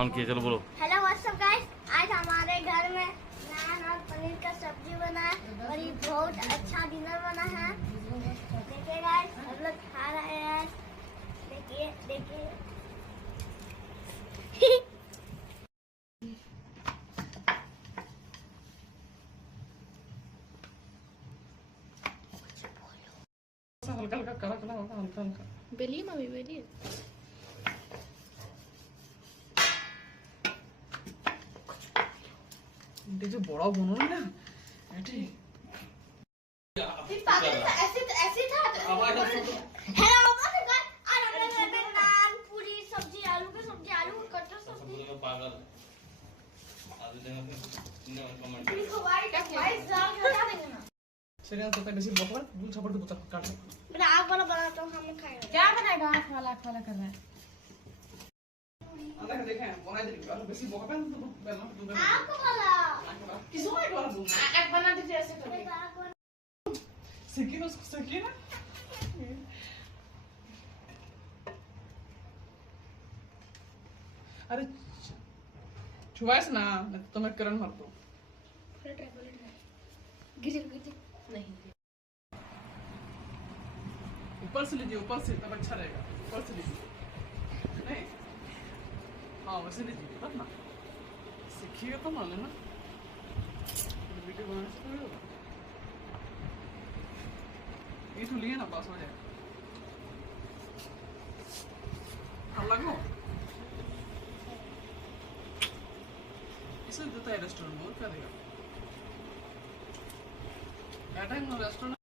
चलो बोलो। Hello what's up guys, आज हमारे घर में नान और पनीर का सब्जी बना है और ये बहुत अच्छा डिनर बना है। देखिए गाइस, हम लोग खा रहे हैं। देखिए देखिए हल्का हल्का कड़ा कड़ा होगा, हल्का हल्का बेलिए मम्मी बेलिए। जो बड़ा बनो ना एटी ऐसे था। हेलो व्हाट्सअप गाइस, आज हम लोग घर में नान, पूरी, सब्जी, आलू की सब्जी, आलू कटर सब्जी। देखो वाइट वाइट दाल खा देंगे ना। सीरियल तो बेसी बकवा दूध छपड़ के बुता काट ले। मैं आग वाला बनाता हूँ, हम खाएंगे। क्या बनाएगा? आँख वाला कर रहा है। अंदर देखे बना दे और बेसी बकवा तो बेला दूध आग वाला किसो एक वाला दूध आँख बना दीजिए ऐसे करिए। आग वाला सकीन उसको सकीन अरे छुआस ना तो मैं करन मार दूं। गिर नहीं ऊपर से लीजिए, ऊपर से तब अच्छा रहेगा। ऊपर से लीजिए नहीं, हाँ वैसे लीजिए तब ना सीखिएगा तो मान लेना। वीडियो बनाने से थोड़ी होगा। ये तो लिए ना पास हो जाएगा। हाँ लगो इसे देता है रेस्टोरेंट, बहुत क्या देगा। रेस्टोरेंट